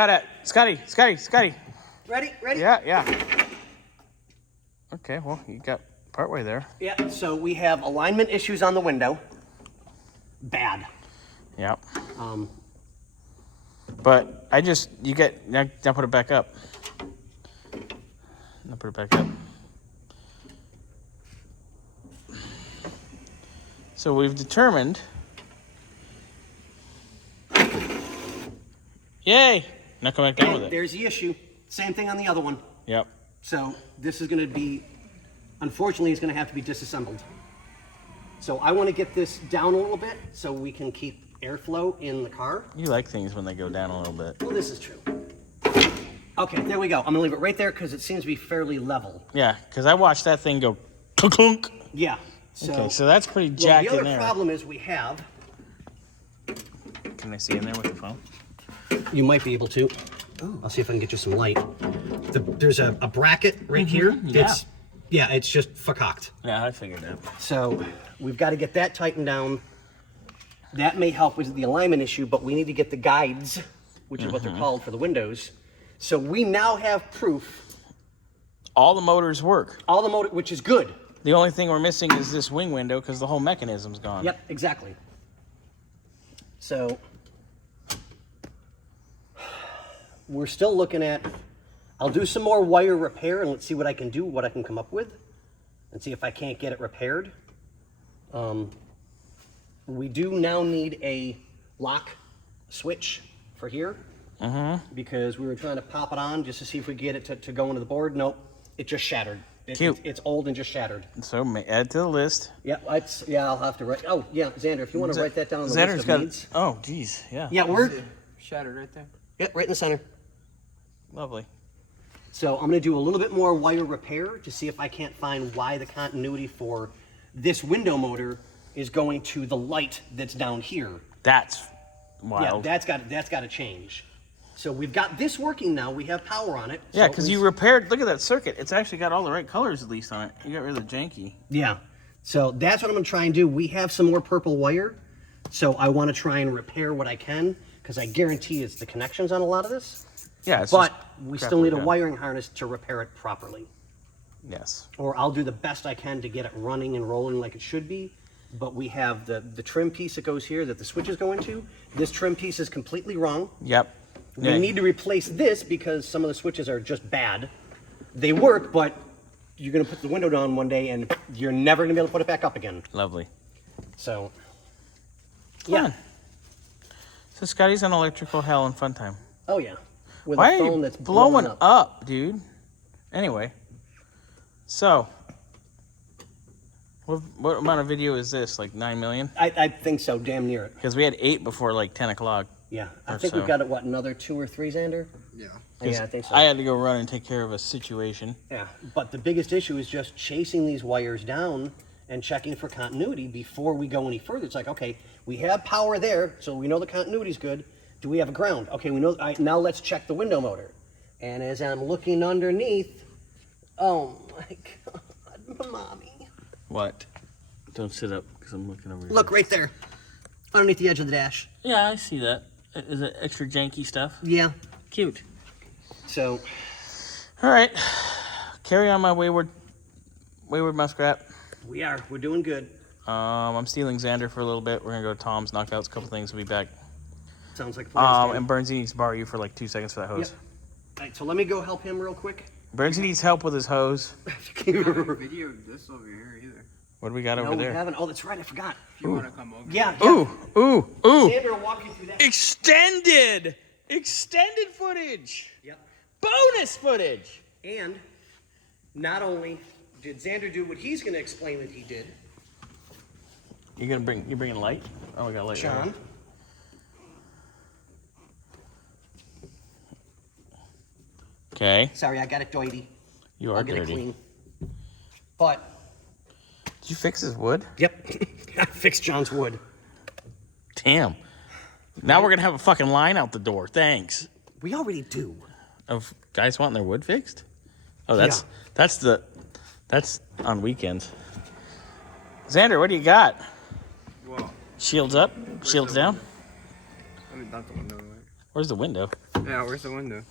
Got it. Scotty. Ready? Yeah. Okay, well, you got partway there. Yeah, so we have alignment issues on the window. Bad. Yep. But now put it back up. Now put it back up. So we've determined. Yay! Now come back down with it. There's the issue. Same thing on the other one. Yep. So this is going to be, unfortunately, it's going to have to be disassembled. So I want to get this down a little bit so we can keep airflow in the car. You like things when they go down a little bit. Well, this is true. Okay, there we go. I'm going to leave it right there because it seems to be fairly level. Yeah, because I watched that thing go clunk. Yeah. So, okay, so that's pretty jacked in there. The other problem is we have... Can I see in there with the phone? You might be able to. Oh. I'll see if I can get you some light. There's a bracket right here. Yeah. It's just fucked. Yeah, I figured that. So we've got to get that tightened down. That may help with the alignment issue, but we need to get the guides, which is what they're called for the windows. So we now have proof. All the motors work. All the motor, which is good. The only thing we're missing is this wing window because the whole mechanism's gone. Yep, exactly. So we're still looking at, I'll do some more wire repair and let's see what I can do, what I can come up with, and see if I can't get it repaired. We do now need a lock switch for here, because we were trying to pop it on just to see if we get it to go into the board. Nope, it just shattered. It's old and just shattered. So add to the list. Yeah, I'll have to write. Oh, yeah, Xander, if you want to write that down on the list of needs. Oh, geez, yeah. Yeah, we're shattered right there. Yep, right in the center. Lovely. So I'm going to do a little bit more wire repair to see if I can't find why the continuity for this window motor is going to the light that's down here. That's wild. Yeah, that's got to change. So we've got this working now. We have power on it. Yeah, because you repaired. Look at that circuit. It's actually got all the right colors at least on it. You got rid of the janky. Yeah. So that's what I'm going to try and do. We have some more purple wire, so I want to try and repair what I can because I guarantee it's the connections on a lot of this. Yeah, it's but we still need a wiring harness to repair it properly. Yes. Or I'll do the best I can to get it running and rolling like it should be. But we have the trim piece that goes here that the switches go into. This trim piece is completely wrong. Yep. We need to replace this because some of the switches are just bad. They work, but you're going to put the window down one day and you're never going to be able to put it back up again. Lovely. So, yeah. So Scotty's on electrical hell and fun time. Oh, yeah. With Why a phone are you that's blowing up, dude? Anyway. So, what amount of video is this? Like 9 million? I think so, damn near it. Because we had 8 before like 10 o'clock. Yeah, I think we've got, another 2 or 3, Xander? Yeah. Yeah, I think so. I had to go run and take care of a situation. Yeah, but the biggest issue is just chasing these wires down and checking for continuity before we go any further. It's like, okay, we have power there, so we know the continuity's good. Do we have a ground? Okay, we know. Now let's check the window motor. And as I'm looking underneath, oh my God, mommy. What? Don't sit up because I'm looking over here. Look right there, underneath the edge of the dash. Yeah, I see that. Is it extra janky stuff? Yeah. Cute. So. All right. Carry on my wayward muskrat. We're doing good. I'm stealing Xander for a little bit. We're gonna go to Tom's, knock out a couple things. We'll be back. Sounds like a plan. And Burnsy needs to borrow you for like 2 seconds for that hose. Yep. All right, so let me go help him real quick. Burnsy needs help with his hose. I don't have a video of this over here either. What do we got over No, there? we haven't. Oh, that's right. I forgot. If you want to come over. Yeah. Ooh. Xander will walk you through that. Extended footage. Yep. Bonus footage. And not only did Xander do what he's going to explain that he did, You bringing light? Oh, we got light. John. Right. Okay. Sorry, I got it dirty. You are I'll get dirty. it clean. But. Did you fix his wood? Yep. I fixed John's wood. Damn. Now we're gonna have a fucking line out the door. Thanks. We already do. Of guys wanting their wood fixed? Oh, that's on weekends. Xander, what do you got? Well, Shields up, shields down. I mean, not the window. Where's the window? Yeah, where's the window?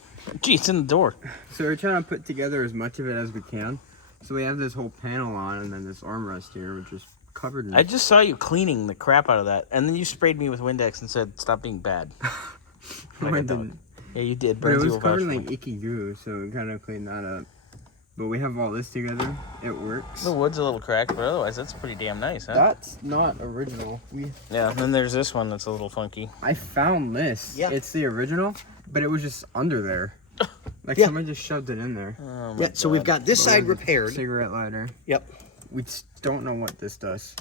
Gee, it's in the door. So we're trying to put together as much of it as we can. So we have this whole panel on, and then this armrest here, which is covered in. I just saw you cleaning the crap out of that, and then you sprayed me with Windex and said, "Stop being bad." I didn't. Yeah, you did. But it Burnsy was will covered vouch in for like me. icky goo, so we kind of cleaned that up. But we have all this together. It works. The wood's a little cracked, but otherwise that's pretty damn nice, huh? That's not original. Yeah, and then there's this one that's a little funky. I found this. Yeah. It's the original, but it was just under there. Like Yeah. someone just shoved it in there. Oh, my Yeah, so we've got this But we side have the repaired. Cigarette lighter. Yep. We just don't know what this does.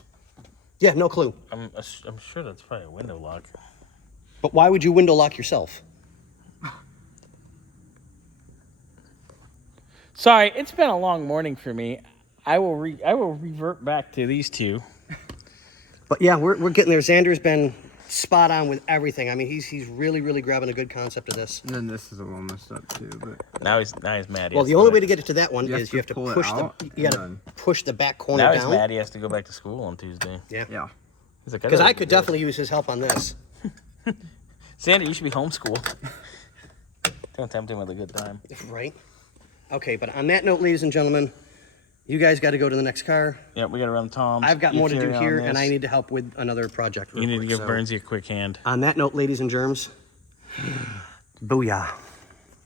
Yeah, no clue. I'm sure that's probably a window lock. But why would you window lock yourself? Sorry, it's been a long morning for me. I will revert back to these two. But yeah, we're getting there. Xander's been spot on with everything. I mean, he's really, really grabbing a good concept of this. And then this is a little messed up too. But Now he's mad. Well, the only way to get it to that one You have is to you have to pull it push out, you gotta and then- push the back corner now he's down. mad. He has to go back to school on Tuesday. Yeah. yeah. He's like, Because I gotta could do this. definitely use his help on this. Xander, you should be homeschooled. Don't tempt him with a good time. Right? Okay, but on that note, ladies and gentlemen, you guys got to go to the next car. Yeah, we gotta run Tom's. I've got You more to do carry on here, this. and I need to help with another project. You real need to quick, give so- Burnsy a quick hand. On that note, ladies and germs, booyah.